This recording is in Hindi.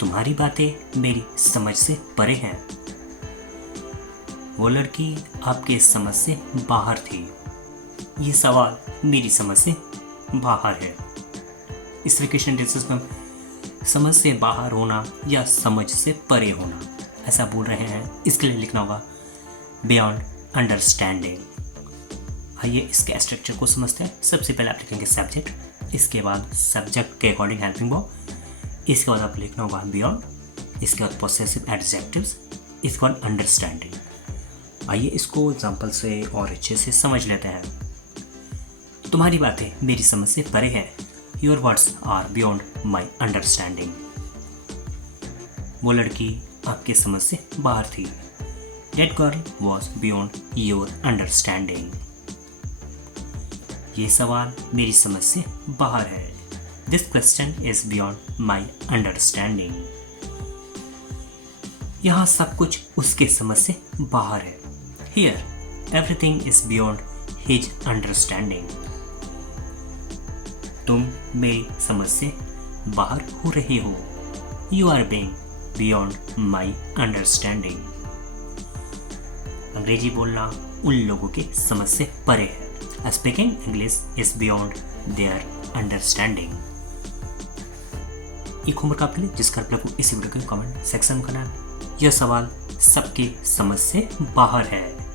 तुम्हारी बातें मेरी समझ से परे हैं। वो लड़की आपके समझ से बाहर थी। ये सवाल मेरी समझ से बाहर है। इस वेकेशन ड्रेसेस में समझ से बाहर होना या समझ से परे होना ऐसा बोल रहे हैं, इसके लिए लिखना होगा बियॉन्ड अंडरस्टैंडिंग। आइए इसके स्ट्रक्चर को समझते हैं। सबसे पहले आप लिखेंगे सब्जेक्ट, इसके बाद सब्जेक्ट के अकॉर्डिंग हेल्पिंग वर्ब, इसके बाद आप लिखना होगा बियॉन्ड, इसके बाद पोसेसिव एडजेक्टिव्स, इसके बाद अंडरस्टैंडिंग। आइए इसको एग्जांपल से और अच्छे से समझ लेते हैं। तुम्हारी बातें मेरी समझ से परे है। Your words are beyond my understanding. वो लड़की आपके समझ से बाहर थी। That girl was beyond your understanding. ये सवाल मेरी समझ से बाहर है। This question is beyond my understanding. यहाँ सब कुछ उसके समझ से बाहर है। Here everything is beyond his understanding. तुम मेरी समझ से बाहर हो रही हो। You are being beyond my understanding. अंग्रेजी बोलना उन लोगों के समझ से परे है। Speaking English is beyond their understanding. एक होमवर्क आपके लिए, जिसका रिप्लाई को इसी वीडियो के कमेंट सेक्शन में करना है। यह सवाल सबके समझ से बाहर है।